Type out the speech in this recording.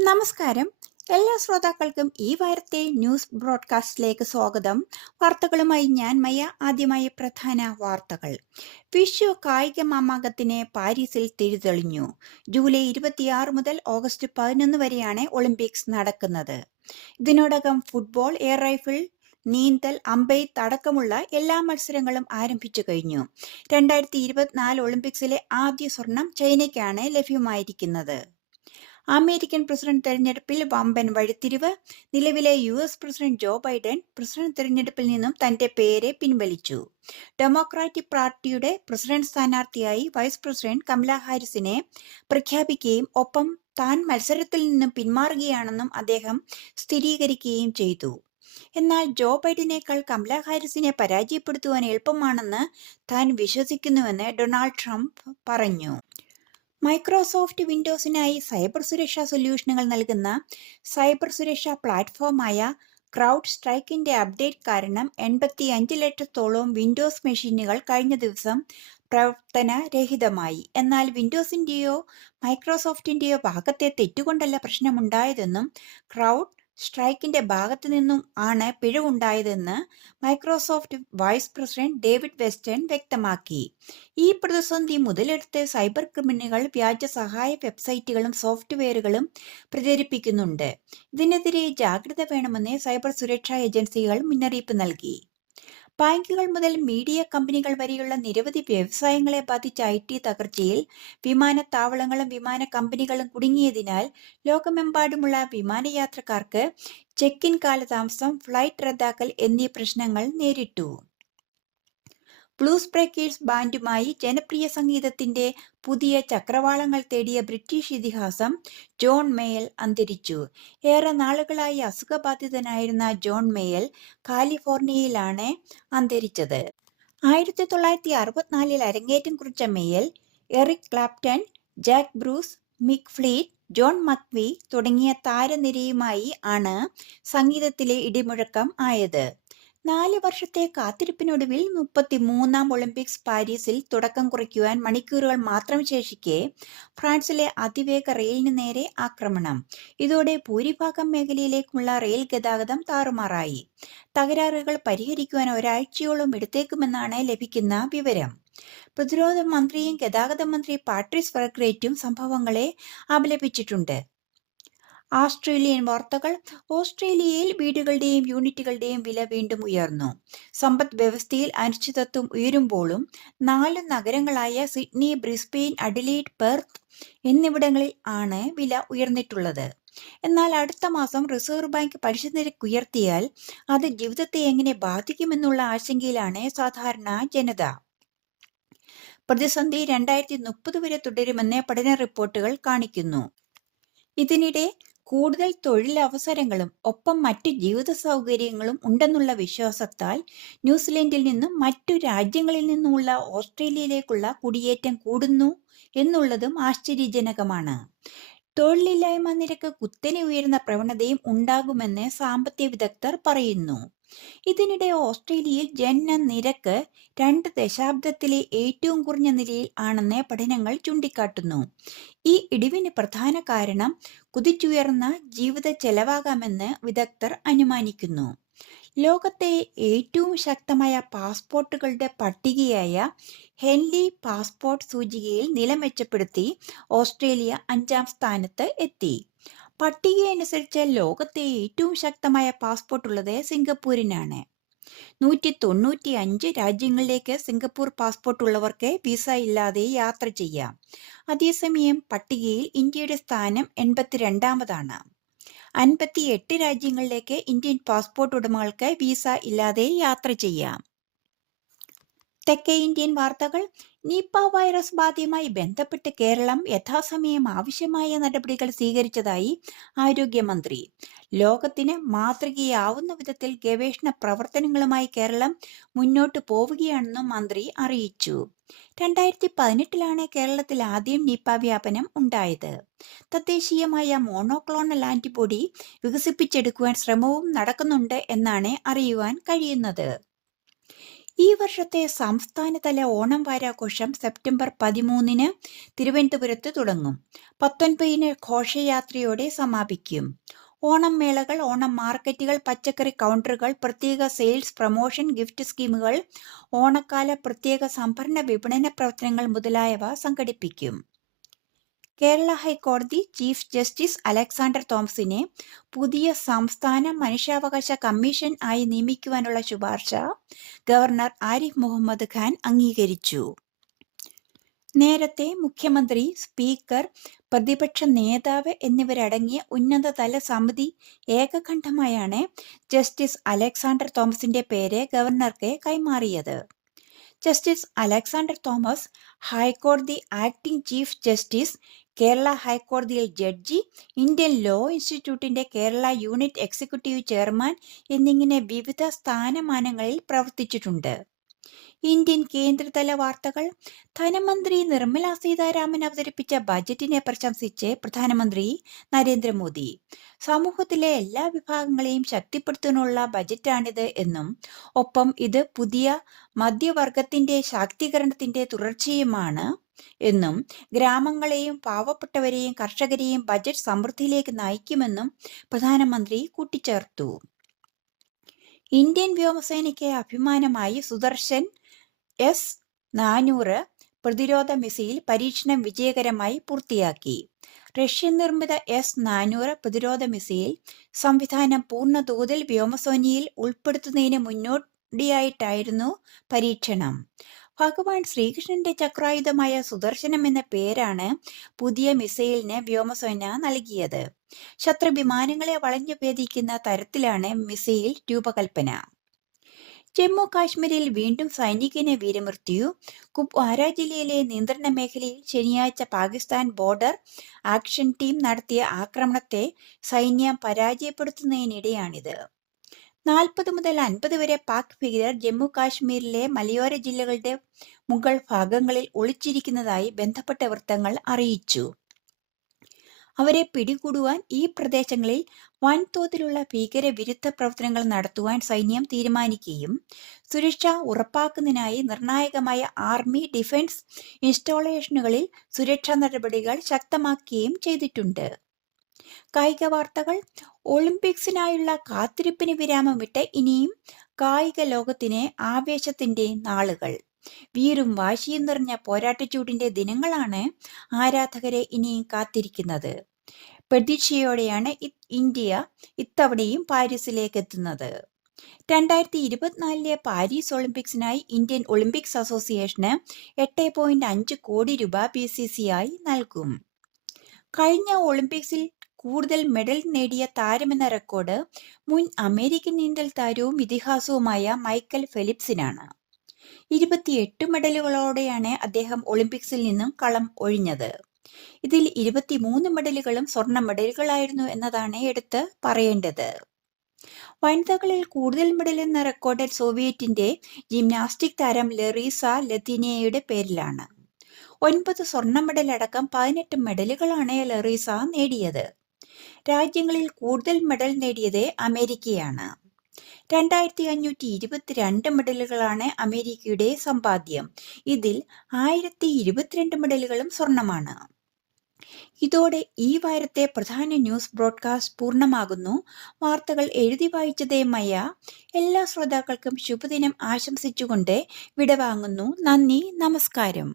നമസ്കാരം. എല്ലാ ശ്രോതാക്കൾക്കും ഈ വാരത്തെ ന്യൂസ് ബ്രോഡ്കാസ്റ്റിലേക്ക് സ്വാഗതം. വാർത്തകളുമായി ഞാൻ മയ. ആദ്യമായി പ്രധാന വാർത്തകൾ. വിശ്വ കായിക മാമാങ്കത്തിന് പാരീസിൽ തിരിതെളിഞ്ഞു. ജൂലൈ 26 മുതൽ ഓഗസ്റ്റ് 11 വരെയാണ് ഒളിമ്പിക്സ് നടക്കുന്നത്. ഇതിനോടകം ഫുട്ബോൾ, എയർ റൈഫിൾ, നീന്തൽ, അമ്പെയ്ത്ത് അടക്കമുള്ള എല്ലാ മത്സരങ്ങളും ആരംഭിച്ചു കഴിഞ്ഞു. 2024 ഒളിമ്പിക്സിലെ ആദ്യ സ്വർണം ചൈനയ്ക്കാണ് ലഭ്യമായിരിക്കുന്നത്. അമേരിക്കൻ പ്രസിഡന്റ് തെരഞ്ഞെടുപ്പിൽ വമ്പൻ വഴിത്തിരിവ്. നിലവിലെ US president Joe Biden president തെരഞ്ഞെടുപ്പിൽ നിന്നും തന്റെ പേര് പിൻവലിച്ചു. ഡെമോക്രാറ്റിക് പാർട്ടിയുടെ പ്രസിഡന്റ് സ്ഥാനാർത്ഥിയായി വൈസ് പ്രസിഡന്റ് കമല ഹാരിസിനെ പ്രഖ്യാപിക്കുകയും ഒപ്പം താൻ മത്സരത്തിൽ നിന്നും പിന്മാറുകയാണെന്നും അദ്ദേഹം സ്ഥിരീകരിക്കുകയും ചെയ്തു. എന്നാൽ ജോ ബൈഡനേക്കാൾ കമല ഹാരിസിനെ പരാജയപ്പെടുത്തുവാൻ എളുപ്പമാണെന്ന് താൻ വിശ്വസിക്കുന്നുവെന്ന് ഡൊണാൾഡ് ട്രംപ് പറഞ്ഞു. മൈക്രോസോഫ്റ്റ് വിൻഡോസിനായി സൈബർ സുരക്ഷാ സൊല്യൂഷനുകൾ നൽകുന്ന സൈബർ സുരക്ഷാ പ്ലാറ്റ്ഫോമായ ക്രൗഡ് സ്ട്രൈക്കിന്റെ അപ്ഡേറ്റ് കാരണം 85 ലക്ഷത്തോളം വിൻഡോസ് മെഷീനുകൾ കഴിഞ്ഞ ദിവസം പ്രവർത്തനരഹിതമായി. എന്നാൽ വിൻഡോസിന്റെയോ മൈക്രോസോഫ്റ്റിന്റെയോ ഭാഗത്തെ തെറ്റുകൊണ്ടല്ല പ്രശ്നമുണ്ടായതെന്നും ക്രൗഡ് സ്ട്രൈക്കിന്റെ ഭാഗത്തു നിന്നും ആണ് പിഴവുണ്ടായതെന്ന് Microsoft vice president David Weston വ്യക്തമാക്കി. ഈ പ്രതിസന്ധി മുതലെടുത്ത് സൈബർ ക്രിമിനലുകൾ വ്യാജ സഹായ വെബ്സൈറ്റുകളും സോഫ്റ്റ്വെയറുകളും പ്രചരിപ്പിക്കുന്നുണ്ട്. ഇതിനെതിരെ ജാഗ്രത വേണമെന്ന് സൈബർ സുരക്ഷാ ഏജൻസികൾ മുന്നറിയിപ്പ് നൽകി. ബാങ്കുകൾ മുതൽ മീഡിയ കമ്പനികൾ വരെയുള്ള നിരവധി വ്യവസായങ്ങളെ ബാധിച്ച IT തകർച്ചയിൽ വിമാനത്താവളങ്ങളും വിമാന കമ്പനികളും കുടുങ്ങിയതിനാൽ ലോകമെമ്പാടുമുള്ള വിമാനയാത്രക്കാർക്ക് ചെക്ക് ഇൻ കാലതാമസം, ഫ്ലൈറ്റ് റദ്ദാക്കൽ എന്നീ പ്രശ്നങ്ങൾ നേരിട്ടു. ബ്ലൂസ് ബ്രേക്കേഴ്സ് ബാൻഡുമായി ജനപ്രിയ സംഗീതത്തിന്റെ പുതിയ ചക്രവാളങ്ങൾ തേടിയ ബ്രിട്ടീഷ് ഇതിഹാസം ജോൺ മേയൽ അന്തരിച്ചു. ഏറെ നാളുകളായി അസുഖബാധിതനായിരുന്ന ജോൺ മേയൽ കാലിഫോർണിയയിലാണ് അന്തരിച്ചത്. 1964 അരങ്ങേറ്റം കുറിച്ച മേയൽ എറിക് ക്ലാപ്റ്റൺ, ജാക്ക് ബ്രൂസ്, മിക്ക് ഫ്ലീറ്റ്, ജോൺ മക്വി തുടങ്ങിയ താരനിരയുമായി ആണ് സംഗീതത്തിലെ ഇടിമുഴക്കം ആയത്. 4 വർഷത്തെ കാത്തിരിപ്പിനൊടുവിൽ 33ാം ഒളിമ്പിക്സ് പാരീസിൽ തുടക്കം കുറിക്കുവാൻ മണിക്കൂറുകൾ മാത്രം ശേഷിക്കെ ഫ്രാൻസിലെ അതിവേഗ റെയിലിന് നേരെ ആക്രമണം. ഇതോടെ ഭൂരിഭാഗം മേഖലയിലേക്കുള്ള റെയിൽ ഗതാഗതം താറുമാറായി. തകരാറുകൾ പരിഹരിക്കുവാൻ ഒരാഴ്ചയോളം എടുത്തേക്കുമെന്നാണ് ലഭിക്കുന്ന വിവരം. പ്രതിരോധ മന്ത്രിയും ഗതാഗത മന്ത്രി പാട്രിസ് വെർഗ്രേറ്റും സംഭവങ്ങളെ അപലപിച്ചിട്ടുണ്ട്. ആസ്ട്രേലിയൻ വാർത്തകൾ. ഓസ്ട്രേലിയയിൽ വീടുകളുടെയും യൂണിറ്റുകളുടെയും വില വീണ്ടും ഉയർന്നു. സമ്പദ് വ്യവസ്ഥയിൽ അനിശ്ചിതത്വം ഉയരുമ്പോഴും 4 നഗരങ്ങളായ സിഡ്നി, ബ്രിസ്ബെയിൻ, അഡിലെയ്ഡ്, പെർത്ത് എന്നിവിടങ്ങളിൽ ആണ് വില ഉയർന്നിട്ടുള്ളത്. എന്നാൽ അടുത്ത മാസം റിസർവ് ബാങ്ക് പലിശ നിരക്ക് ഉയർത്തിയാൽ അത് ജീവിതത്തെ എങ്ങനെ ബാധിക്കുമെന്നുള്ള ആശങ്കയിലാണ് സാധാരണ ജനത. പ്രതിസന്ധി 2030 വരെ തുടരുമെന്ന് പഠന റിപ്പോർട്ടുകൾ കാണിക്കുന്നു. ഇതിനിടെ കൂടുതൽ തൊഴിലവസരങ്ങളും ഒപ്പം മറ്റു ജീവിത സൗകര്യങ്ങളും ഉണ്ടെന്നുള്ള വിശ്വാസത്താൽ ന്യൂസിലൻഡിൽ നിന്നും മറ്റു രാജ്യങ്ങളിൽ നിന്നുമുള്ള ഓസ്ട്രേലിയയിലേക്കുള്ള കുടിയേറ്റം കൂടുന്നു എന്നുള്ളതും ആശ്ചര്യജനകമാണ്. തൊഴിലില്ലായ്മ നിരക്ക് കുത്തനെ ഉയരുന്ന പ്രവണതയും ഉണ്ടാകുമെന്ന് സാമ്പത്തിക വിദഗ്ധർ പറയുന്നു. ഇതിനിടെ ഓസ്ട്രേലിയയിൽ ജനന നിരക്ക് 2 ദശാബ്ദത്തിലെ ഏറ്റവും കുറഞ്ഞ നിലയിൽ ആണെന്ന് പഠനങ്ങൾ ചൂണ്ടിക്കാട്ടുന്നു. ഈ ഇടിവിന് പ്രധാന കാരണം കുതിച്ചുയർന്ന ജീവിത ചെലവാകാമെന്ന് വിദഗ്ധർ അനുമാനിക്കുന്നു. ലോകത്തെ ഏറ്റവും ശക്തമായ പാസ്പോർട്ടുകളുടെ പട്ടികയായ ഹെൻലി പാസ്പോർട്ട് സൂചികയിൽ നില മെച്ചപ്പെടുത്തി ഓസ്ട്രേലിയ 5ാം സ്ഥാനത്ത് എത്തി. പട്ടികയനുസരിച്ച് ലോകത്തെ ഏറ്റവും ശക്തമായ പാസ്പോർട്ട് ഉള്ളത് സിംഗപ്പൂരിനാണ്. 195 രാജ്യങ്ങളിലേക്ക് സിംഗപ്പൂർ പാസ്പോർട്ട് ഉള്ളവർക്ക് വിസ ഇല്ലാതെ യാത്ര ചെയ്യാം. അതേസമയം പട്ടികയിൽ ഇന്ത്യയുടെ സ്ഥാനം 82ാമതാണ്. 58 രാജ്യങ്ങളിലേക്ക് ഇന്ത്യൻ പാസ്പോർട്ട് ഉടമകൾക്ക് വിസ ഇല്ലാതെ യാത്ര ചെയ്യാം. തെക്കേ ഇന്ത്യൻ വാർത്തകൾ. നിപ വൈറസ് ബാധയുമായി ബന്ധപ്പെട്ട് കേരളം യഥാസമയം ആവശ്യമായ നടപടികൾ സ്വീകരിച്ചതായി ആരോഗ്യമന്ത്രി. ലോകത്തിന് മാതൃകയാവുന്ന വിധത്തിൽ ഗവേഷണ പ്രവർത്തനങ്ങളുമായി കേരളം മുന്നോട്ടു പോവുകയാണെന്നും മന്ത്രി അറിയിച്ചു. 2018 കേരളത്തിൽ ആദ്യം നിപ വ്യാപനം ഉണ്ടായത്. തദ്ദേശീയമായ മോണോക്ലോണൽ ആന്റിബോഡി വികസിപ്പിച്ചെടുക്കുവാൻ ശ്രമവും നടക്കുന്നുണ്ട് എന്നാണ് അറിയുവാൻ കഴിയുന്നത്. ഈ വർഷത്തെ സംസ്ഥാനതല ഓണം വാരാഘോഷം സെപ്റ്റംബർ 13-ന് തിരുവനന്തപുരത്ത് തുടങ്ങും. 19-ന് ഘോഷയാത്രയോടെ സമാപിക്കും. ഓണം മേളകൾ, ഓണം മാർക്കറ്റുകൾ, പച്ചക്കറി കൗണ്ടറുകൾ, പ്രത്യേക സെയിൽസ് പ്രൊമോഷൻ, ഗിഫ്റ്റ് സ്കീമുകൾ, ഓണക്കാല പ്രത്യേക സംഭരണ വിപണന പ്രവർത്തനങ്ങൾ മുതലായവ സംഘടിപ്പിക്കും. കേരള ഹൈക്കോടതി ചീഫ് ജസ്റ്റിസ് അലക്സാണ്ടർ തോമസിനെ പുതിയ സംസ്ഥാന മനുഷ്യാവകാശ കമ്മീഷൻ ആയി നിയമിക്കുവാനുള്ള ശുപാർശ ഗവർണർ ആരിഫ് മുഹമ്മദ് ഖാൻ അംഗീകരിച്ചു. നേരത്തെ മുഖ്യമന്ത്രി, സ്പീക്കർ, പ്രതിപക്ഷ നേതാവ് എന്നിവരടങ്ങിയ ഉന്നതതല സമിതി ഏകകണ്ഠമായാണ് ജസ്റ്റിസ് അലക്സാണ്ടർ തോമസിന്റെ പേര് ഗവർണർക്ക് കൈമാറിയത്. ജസ്റ്റിസ് അലക്സാണ്ടർ തോമസ് ഹൈക്കോടതി ആക്ടിംഗ് ചീഫ് ജസ്റ്റിസ്, കേരള ഹൈക്കോടതിയിൽ ജഡ്ജി, ഇന്ത്യൻ ലോ ഇൻസ്റ്റിറ്റ്യൂട്ടിന്റെ കേരള യൂണിറ്റ് എക്സിക്യൂട്ടീവ് ചെയർമാൻ എന്നിങ്ങനെ വിവിധ സ്ഥാനമാനങ്ങളിൽ പ്രവർത്തിച്ചിട്ടുണ്ട്. ഇന്ത്യൻ കേന്ദ്രതല വാർത്തകൾ. ധനമന്ത്രി നിർമ്മല സീതാരാമൻ അവതരിപ്പിച്ച ബജറ്റിനെ പ്രശംസിച്ച് പ്രധാനമന്ത്രി നരേന്ദ്രമോദി. സമൂഹത്തിലെ എല്ലാ വിഭാഗങ്ങളെയും ശക്തിപ്പെടുത്താനുള്ള ബജറ്റാണിത് എന്നും ഒപ്പം ഇത് പുതിയ മധ്യവർഗത്തിന്റെ ശാക്തീകരണത്തിന്റെ തുടർച്ചയുമാണ് എന്നും ഗ്രാമങ്ങളെയും പാവപ്പെട്ടവരെയും കർഷകരെയും ബജറ്റ് സമൃദ്ധിയിലേക്ക് നയിക്കുമെന്നും പ്രധാനമന്ത്രി കൂട്ടിച്ചേർത്തു. ഇന്ത്യൻ വ്യോമസേനയ്ക്ക് അഭിമാനമായി സുദർശൻ S-400 പ്രതിരോധ മിസൈൽ പരീക്ഷണം വിജയകരമായി പൂർത്തിയാക്കി. റഷ്യൻ നിർമ്മിത S-400 പ്രതിരോധ മിസൈൽ സംവിധാനം പൂർണ്ണതോതിൽ വ്യോമസേനയിൽ ഉൾപ്പെടുത്തുന്നതിന് മുന്നോടിയായിട്ടായിരുന്നു പരീക്ഷണം. ഭഗവാൻ ശ്രീകൃഷ്ണന്റെ ചക്രായുധമായ സുദർശനം എന്ന പേരാണ് പുതിയ മിസൈലിന് വ്യോമസേന നൽകിയത്. ശത്രു വിമാനങ്ങളെ വളഞ്ഞു ഭേദിക്കുന്ന തരത്തിലാണ് മിസൈൽ രൂപകൽപ്പന. ജമ്മു കാശ്മീരിൽ വീണ്ടും സൈനികന് വീരമൃത്യു. കുപ്വാര ജില്ലയിലെ നിയന്ത്രണ മേഖലയിൽ ശനിയാഴ്ച പാകിസ്ഥാൻ ബോർഡർ ആക്ഷൻ ടീം നടത്തിയ ആക്രമണത്തെ സൈന്യം പരാജയപ്പെടുത്തുന്നതിനിടെയാണിത്. 40 മുതൽ 50 വരെ പാക് ഭീകരർ ജമ്മു കാശ്മീരിലെ മലയോര ജില്ലകളുടെ മുകൾ ഭാഗങ്ങളിൽ ഒളിച്ചിരിക്കുന്നതായി ബന്ധപ്പെട്ട വൃത്തങ്ങൾ അറിയിച്ചു. അവരെ പിടികൂടുവാൻ ഈ പ്രദേശങ്ങളിൽ വൻതോതിലുള്ള ഭീകരവിരുദ്ധ പ്രവർത്തനങ്ങൾ നടത്തുവാൻ സൈന്യം തീരുമാനിക്കുകയും സുരക്ഷ ഉറപ്പാക്കുന്നതിനായി നിർണായകമായ ആർമി ഡിഫൻസ് ഇൻസ്റ്റോളേഷനുകളിൽ സുരക്ഷാ നടപടികൾ ശക്തമാക്കുകയും ചെയ്തിട്ടുണ്ട്. കായിക വാർത്തകൾ. ഒളിമ്പിക്സിനായുള്ള കാത്തിരിപ്പിന് വിരാമമിട്ട് ഇനിയും കായിക ലോകത്തിന് ആവേശത്തിന്റെ നാളുകൾ. വീറും വാശിയും നിറഞ്ഞ പോരാട്ടച്ചൂടിന്റെ ദിനങ്ങളാണ് ആരാധകരെ ഇനിയും കാത്തിരിക്കുന്നത്. പ്രതീക്ഷയോടെയാണ് ഇന്ത്യ ഇത്തവണയും പാരീസിലേക്ക് എത്തുന്നത്. 2024 പാരീസ് ഒളിമ്പിക്സിനായി ഇന്ത്യൻ ഒളിമ്പിക്സ് അസോസിയേഷന് 8.5 കോടി രൂപ BCCI നൽകും. കഴിഞ്ഞ ഒളിമ്പിക്സിൽ കൂടുതൽ മെഡൽ നേടിയ താരമെന്ന റെക്കോർഡ് മുൻ അമേരിക്കൻ നീന്തൽ താരവും ഇതിഹാസവുമായ മൈക്കൽ ഫെലിപ്സിനാണ്. 28 മെഡലുകളോടെയാണ് അദ്ദേഹം ഒളിമ്പിക്സിൽ നിന്നും കളം ഒഴിഞ്ഞത്. ഇതിൽ 23 മെഡലുകളും സ്വർണ്ണ മെഡലുകളായിരുന്നു എന്നതാണ് എടുത്ത് പറയേണ്ടത്. വനിതകളിൽ കൂടുതൽ മെഡൽ എന്ന റെക്കോർഡ് സോവിയറ്റിന്റെ ജിംനാസ്റ്റിക് താരം ലറീസ ലത്തീനിയയുടെ പേരിലാണ്. 9 സ്വർണ്ണ മെഡൽ അടക്കം 18 മെഡലുകളാണ് ലറീസ നേടിയത്. രാജ്യങ്ങളിൽ കൂടുതൽ മെഡൽ നേടിയത് അമേരിക്കയാണ്. 2522 മെഡലുകളാണ് അമേരിക്കയുടെ സമ്പാദ്യം. ഇതിൽ 1022 മെഡലുകളും സ്വർണമാണ്. ഇതോടെ ഈ വാരത്തെ പ്രധാന ന്യൂസ് ബ്രോഡ്കാസ്റ്റ് പൂർണ്ണമാകുന്നു. വാർത്തകൾ എഴുതി വായിച്ചത് മയ. എല്ലാ ശ്രോതാക്കൾക്കും ശുഭദിനം ആശംസിച്ചുകൊണ്ട് വിടവാങ്ങുന്നു. നന്ദി, നമസ്കാരം.